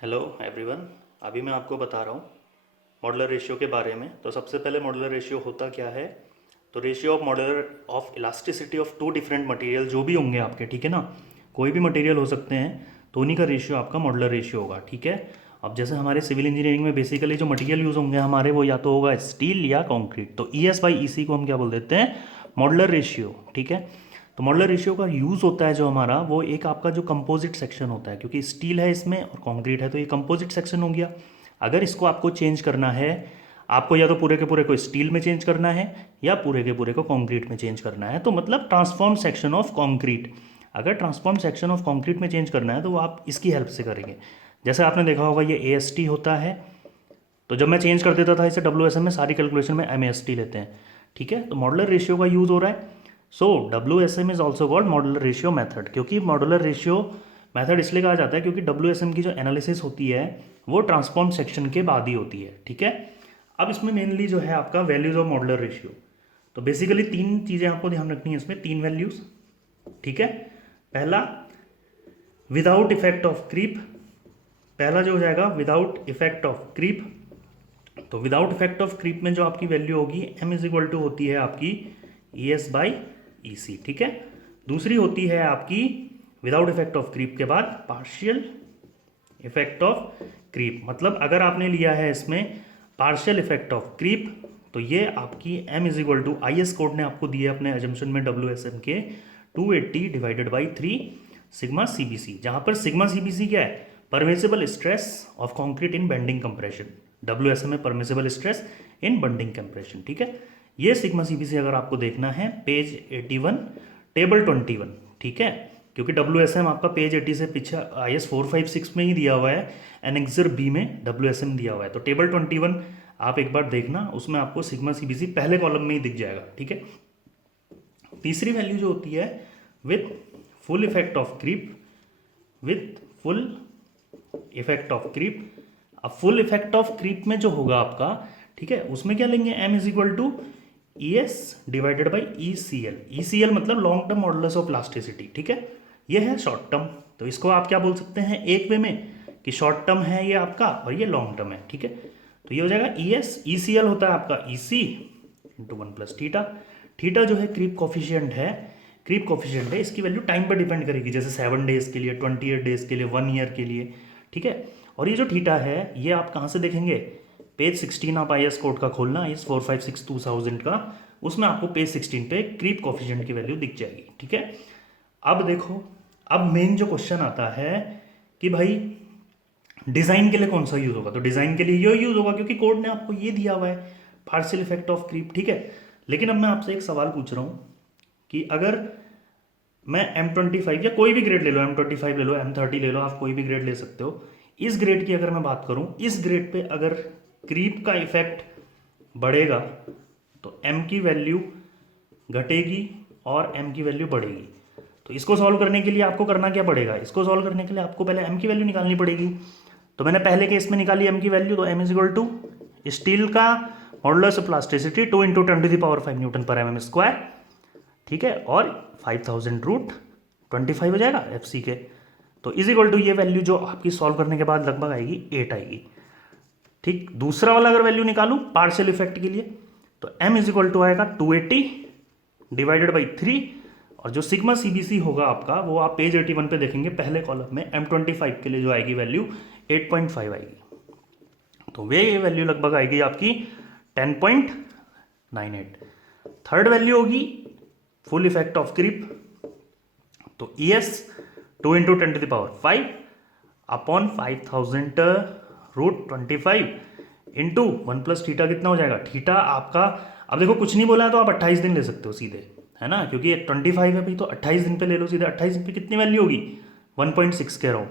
Hello everyone. अभी मैं आपको बता रहा हूँ मॉडुलर रेशियो के बारे में। तो सबसे पहले मॉडुलर रेशियो होता क्या है। तो ratio of modular of elasticity of two different material जो भी होंगे आपके, ठीक है ना, कोई भी मटेरियल हो सकते हैं, तो उन्हीं का रेशियो आपका मॉडुलर रेशियो होगा। ठीक है। अब जैसे हमारे सिविल इंजीनियरिंग में बेसिकली जो मटेरियल यूज़ होंगे हमारे, वो या तो होगा स्टील या कॉन्क्रीट। तो ES/EC को हम क्या बोल देते हैं, मॉडुलर रेशियो। ठीक है। तो मॉडुलर रेशियो का यूज़ होता है जो हमारा, वो एक आपका जो कंपोजिट सेक्शन होता है, क्योंकि स्टील है इसमें और कंक्रीट है, तो ये कंपोजिट सेक्शन हो गया। अगर इसको आपको चेंज करना है, आपको या तो पूरे के पूरे को स्टील में चेंज करना है या पूरे के पूरे को कंक्रीट में चेंज करना है, तो मतलब ट्रांसफॉर्म सेक्शन ऑफ कंक्रीट। अगर ट्रांसफॉर्म सेक्शन ऑफ कंक्रीट में चेंज करना है तो वो आप इसकी हेल्प से करेंगे। जैसे आपने देखा होगा ये AST होता है, तो जब मैं चेंज कर देता था इसे WSM में, सारी कैलकुलेशन में MAST लेते हैं। ठीक है। तो मॉडुलर रेशियो का यूज़ हो रहा है। सो WSM is also called modular ratio method. क्योंकि मॉडुलर रेशियो मेथड इसलिए कहा जाता है क्योंकि WSM की जो एनालिसिस होती है वो ट्रांसफॉर्म सेक्शन के बाद ही होती है। ठीक है। अब इसमें मेनली जो है आपका वैल्यूज ऑफ मॉडुलर रेशियो। तो बेसिकली तीन चीज़ें आपको ध्यान रखनी है इसमें, तीन वैल्यूज। ठीक है। पहला विदाउट इफेक्ट ऑफ क्रीप, पहला जो हो जाएगा विदाउट इफेक्ट ऑफ क्रीप। तो विदाउट इफेक्ट ऑफ क्रीप में जो आपकी वैल्यू होगी M इज इक्वल टू होती है आपकी ES/EC। ठीक है। दूसरी होती है आपकी विदाउट इफेक्ट ऑफ क्रीप के बाद पार्शियल इफेक्ट ऑफ क्रीप। मतलब अगर आपने लिया है इसमें पार्शियल इफेक्ट ऑफ क्रीप, तो ये आपकी M is equal to, IS code ने आपको दिए अपने एजम्पशन में WSM के 280 डिवाइडेड बाई 3 सिग्मा CBC, जहां पर सिग्मा CBC क्या है, permissible stress of concrete in bending compression. WSM में permissible stress in bending compression. ठीक है। ये सिग्मा CBC अगर आपको देखना है पेज 81 टेबल 21। ठीक है। क्योंकि WSM आपका पेज 80 से पीछे IS 456 में ही दिया हुआ है, एनेक्सर B में WSM दिया हुआ है। तो टेबल 21 आप एक बार देखना, उसमें आपको सिग्मा CBC पहले कॉलम में ही दिख जाएगा। ठीक है। तीसरी वैल्यू जो होती है with full effect of creep, with full effect of creep. अब फुल इफेक्ट ऑफ क्रीप में जो होगा आपका, ठीक है, उसमें क्या लेंगे, M is equal to ES divided by ECL। ECL मतलब long term modulus of elasticity. ठीक है। ये है शॉर्ट टर्म। तो इसको आप क्या बोल सकते हैं एक वे में, कि शॉर्ट टर्म है ये आपका और ये लॉन्ग टर्म है। ठीक है। तो ये हो जाएगा ES, ECL होता है आपका EC into 1 plus theta. Theta जो है क्रीप कॉफिशियंट है, क्रीप कॉफिशियंट है, इसकी वैल्यू टाइम पर डिपेंड करेगी, जैसे 7 डेज के लिए, 28 डेज के लिए, 1 ईयर के लिए। ठीक है। और ये जो थीटा है ये आप कहाँ से देखेंगे, पेज 16 आप IS कोड का खोलना, IS 456/2000 का, उसमें आपको पेज 16 पे क्रीप कॉफिशिएंट की वैल्यू दिख जाएगी। ठीक है। अब देखो, अब मेन जो क्वेश्चन आता है कि भाई डिज़ाइन के लिए कौन सा यूज़ होगा। तो डिज़ाइन के लिए ये यूज़ होगा क्योंकि कोड ने आपको ये दिया हुआ है, पार्शियल इफेक्ट ऑफ क्रीप। ठीक है। लेकिन अब मैं आपसे एक सवाल पूछ रहा हूँ कि अगर मैं M25 या कोई भी ग्रेड ले लो, M25 ले लो, M30 ले लो, आप कोई भी ग्रेड ले सकते हो, इस ग्रेड की अगर मैं बात करूं, इस ग्रेड पे अगर क्रीप का इफेक्ट बढ़ेगा तो M की वैल्यू घटेगी और M की वैल्यू बढ़ेगी। तो इसको सॉल्व करने के लिए आपको करना क्या पड़ेगा, इसको सॉल्व करने के लिए आपको पहले M की वैल्यू निकालनी पड़ेगी। तो मैंने पहले केस में निकाली M की वैल्यू, तो M is equal to steel का मॉडुलस ऑफ प्लास्टिसिटी 2 × 10⁵ न्यूटन पर mm स्क्वायर। ठीक है। और 5000√25 हो जाएगा FC के। तो इज इक्वल टू ये वैल्यू जो आपकी सॉल्व करने के बाद लगभग आएगी 8 आएगी। ठीक। दूसरा वाला अगर वैल्यू निकालूं पार्शियल इफेक्ट के लिए, तो M इज इक्वल टू आएगा 280 डिवाइडेड बाई 3, और जो सिग्मा CBC होगा आपका वो आप पेज 81 पे देखेंगे पहले कॉलम में, M25 के लिए जो आएगी वैल्यू 8.5 आएगी। तो वे ये वैल्यू लगभग आएगी आपकी 10.98। थर्ड वैल्यू होगी फुल इफेक्ट ऑफ क्रीप, तो ES 2 × 10⁵ upon 5000√25 into 1 plus theta कितना हो जाएगा, थीटा आपका, अब देखो कुछ नहीं बोला है तो आप 28 दिन ले सकते हो सीधे, है ना, क्योंकि ये 25 है भाई, तो 28 दिन पे ले लो सीधे। 28 दिन पे कितनी वैल्यू होगी, 1.6 कह रहा हूँ।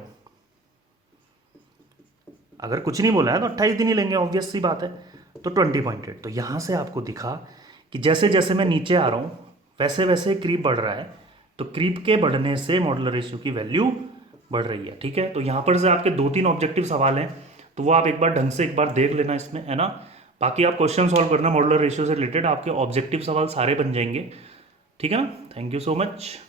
अगर कुछ नहीं बोला है तो 28 दिन ही लेंगे, ऑब्वियस सी बात है। तो 20.8। तो यहाँ से आपको दिखा कि जैसे जैसे मैं नीचे आ रहा हूँ वैसे वैसे क्रीप बढ़ रहा है, तो क्रीप के बढ़ने से मॉडुलर रेशियो की वैल्यू बढ़ रही है। ठीक है। तो यहाँ पर से आपके 2-3 ऑब्जेक्टिव सवाल हैं, तो वो आप एक बार ढंग से एक बार देख लेना इसमें, है ना। बाकी आप क्वेश्चन सॉल्व करना मॉडुलर रेशियो से रिलेटेड, आपके ऑब्जेक्टिव सवाल सारे बन जाएंगे। ठीक है ना। Thank you so much.